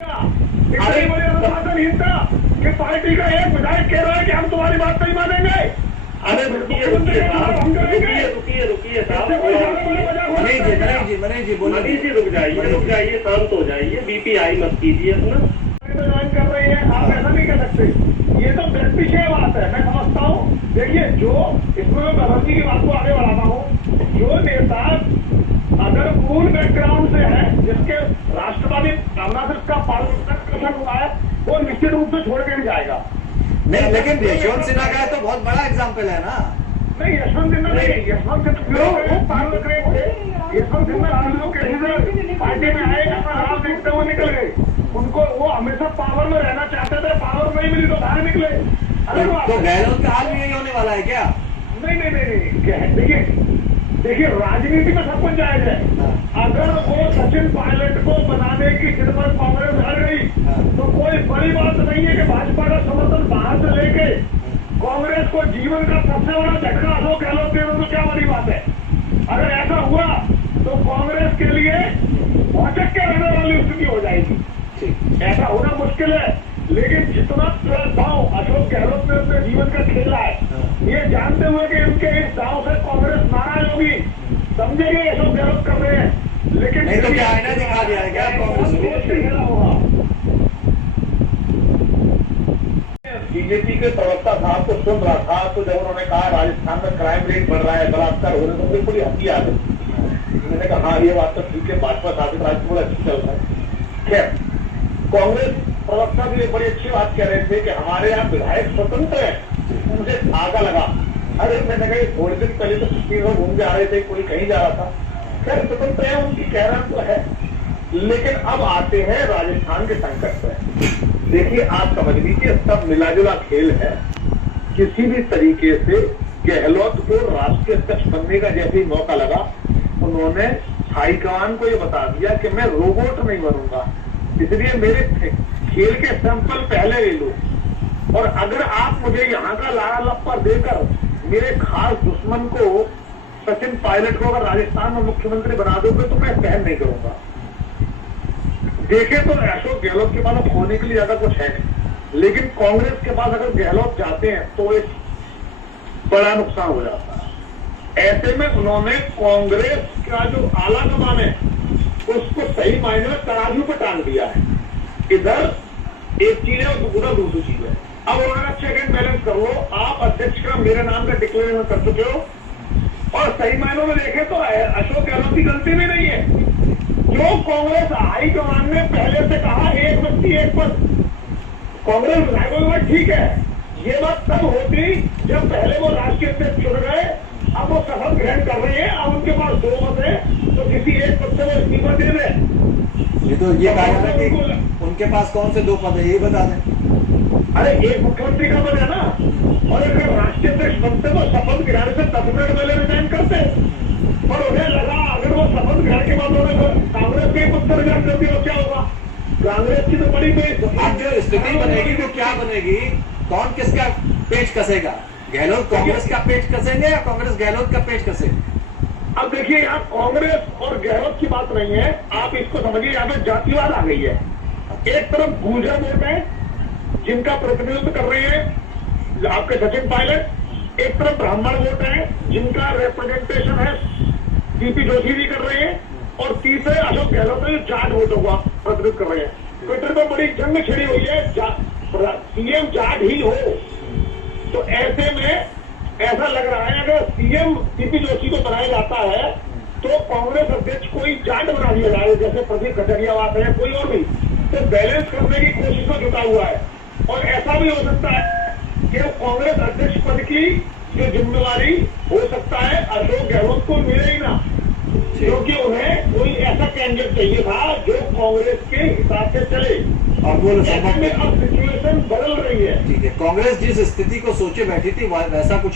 अरे अनुशासनहीनता कि पार्टी का एक विधायक कह रहा है कि हम तुम्हारी बात नहीं मानेंगे। अरे रुकिए साहब, मनीष जी रुक जाइए, शांत हो जाइए, बीपी हाई मत कीजिए अपना। ज्वाइन कर रही है, आप ऐसा नहीं कह सकते। ये तो व्यक्तिशय बात है, मैं समझता हूँ। देखिए, जो इसमें मैं प्रधानमंत्री की बात को आगे बढ़ाता हूँ, जो नेता अगर मूल बैकग्राउंड से है, जिसके राष्ट्रवादी भावना से उसका पालन हुआ है, वो निश्चित रूप से छोड़ के नहीं जाएगा। नहीं, लेकिन यशवंत सिन्हा का तो बहुत बड़ा एग्जाम्पल है ना। नहीं, यशवंत सिन्हा नहीं, यशवंत सिन्हा पार्टी में आए, राज देखते हुए निकल गए। उनको वो हमेशा पावर में रहना चाहते थे, पावर नहीं मिली तो बाहर निकले। अरे तो गहलोत का हाल भी यही होने वाला है क्या? नहीं, देखिए राजनीति में सब कुछ जायज है। अगर वो सचिन पायलट को बनाने की जिद पर कांग्रेस लड़ गई तो कोई बड़ी बात नहीं है कि भाजपा का समर्थन बाहर से लेके कांग्रेस को जीवन का सबसे बड़ा झटका अशोक गहलोत दे तो क्या बड़ी बात है। अगर ऐसा हुआ तो कांग्रेस के लिए भौचक के रहने वाली स्थिति हो जाएगी। ऐसा होना मुश्किल है, लेकिन जितना दाव अशोक गहलोत ने अपने जीवन का खेला है, ये जानते हुए कि इनके इस दाव से कांग्रेस नाराज होगी, समझेंगे अशोक गहलोत कर रहे हैं। लेकिन नहीं तो क्या आईना दिखा दिया है क्या कांग्रेस को? बीजेपी के प्रवक्ता साहब को सुन रहा था तो जब उन्होंने कहा राजस्थान में क्राइम रेट बढ़ रहा है, बलात्कार हो रहे, तो मुझे बड़ी हंसी आ गई। मैंने कहा हाँ, ये बात तो ठीक है, भाजपा शासित राज्य में अच्छी चल रहा है। खैर, कांग्रेस प्रवक्ता भी एक बड़ी अच्छी बात कह रहे थे कि हमारे यहाँ विधायक स्वतंत्र है। मुझे धागा लगा। अरे मैंने कहा थोड़े दिन पहले तो छुट्टी में घूम जा रहे थे, कोई कहीं जा रहा था। खैर, स्वतंत्र है, उनकी कहना तो है, लेकिन अब आते हैं राजस्थान के संकट पर। देखिए, आप समझ लीजिए, सब मिला जुला खेल है। किसी भी तरीके से गहलोत को राष्ट्रीय अध्यक्ष बनने का जैसे ही मौका लगा, उन्होंने हाईकमान को ये बता दिया कि मैं रोबोट नहीं बनूंगा, इसलिए मेरे खेल के सैंपल पहले ले लो, और अगर आप मुझे यहाँ का लाड़ा लप्पर देकर मेरे खास दुश्मन को सचिन पायलट को अगर राजस्थान में मुख्यमंत्री बना दोगे तो मैं सहन नहीं करूंगा। देखें तो अशोक गहलोत के पास खोने के लिए ज्यादा कुछ है नहीं, लेकिन कांग्रेस के पास अगर गहलोत जाते हैं तो एक बड़ा नुकसान हो जाता है। ऐसे में उन्होंने कांग्रेस का जो आला कमान है उसको सही मायने में तराजू पर टांग दिया है। इधर एक चीज है और उधर दूसरी चीज है। अब उन्होंने चेक एंड बैलेंस कर लो। आप अध्यक्ष का मेरे नाम का डिक्लेरेशन कर चुके हो, और सही मायनों में देखें तो अशोक गहलोत की गलती भी नहीं है। जो कांग्रेस हाईकमान ने पहले से कहा एक व्यक्ति एक पद, कांग्रेस विधायकों की बात ठीक है, ये बात तब होती जब पहले वो राष्ट्रीय अध्यक्ष चुन गए, अब वो शपथ ग्रहण कर रही है, अब उनके पास 2 मत है, तो किसी एक पद से वो इस्तीफा दे दें। ये तो ये कहा जाता है कि उनके पास कौन से 2 पद है, ये बता दें। अरे एक मुख्यमंत्री का पद है ना, और अगर राष्ट्रीय अध्यक्ष बनते तो शपथ ग्रहण से 10 मिनट पहले रिजाइन करते, और उन्हें लगा अगर वो शपथ ग्रहण के बाद उन्होंने कांग्रेस के पद पर रिजाइन कर दिया तो क्या होगा। कांग्रेस की तो बड़ी अब जो स्थिति बनेगी वो क्या बनेगी, कौन किसका पेच कसेगा? गहलोत कांग्रेस का पेच कसेंगे या कांग्रेस गहलोत का पेच कसेंगे? अब देखिए, यहाँ कांग्रेस और गहलोत की बात नहीं है, आप इसको समझिए, यहाँ पे जातिवाद आ गई है। एक तरफ गुर्जर वोट है जिनका प्रतिनिधित्व कर रहे हैं आपके सचिन पायलट, एक तरफ ब्राह्मण वोट है जिनका रिप्रेजेंटेशन है सीपी जोशी जी कर रहे हैं, और तीसरे अशोक गहलोत जो जाट वोटों का प्रतिनिधित्व कर रहे हैं। ट्विटर पर बड़ी जंग छिड़ी हुई है, सीएम जाट ही हो। तो ऐसे में ऐसा लग रहा है अगर सीएम सीपी जोशी को बनाया जाता है तो कांग्रेस अध्यक्ष कोई जाट बना दिया जाए, जैसे प्रदीप खजरियावास है, कोई और भी, तो बैलेंस करने की कोशिश में जुटा हुआ है। और ऐसा भी हो सकता है कि कांग्रेस अध्यक्ष पद की जो जिम्मेवारी हो सकता है अशोक गहलोत को मिले ही ना, क्योंकि उन्हें कोई ऐसा कैंडिडेट चाहिए था जो कांग्रेस के हिसाब से चले, और वो अब सिचुएशन बदल रही है। ठीक है, कांग्रेस जिस स्थिति को सोचे बैठी थी वैसा कुछ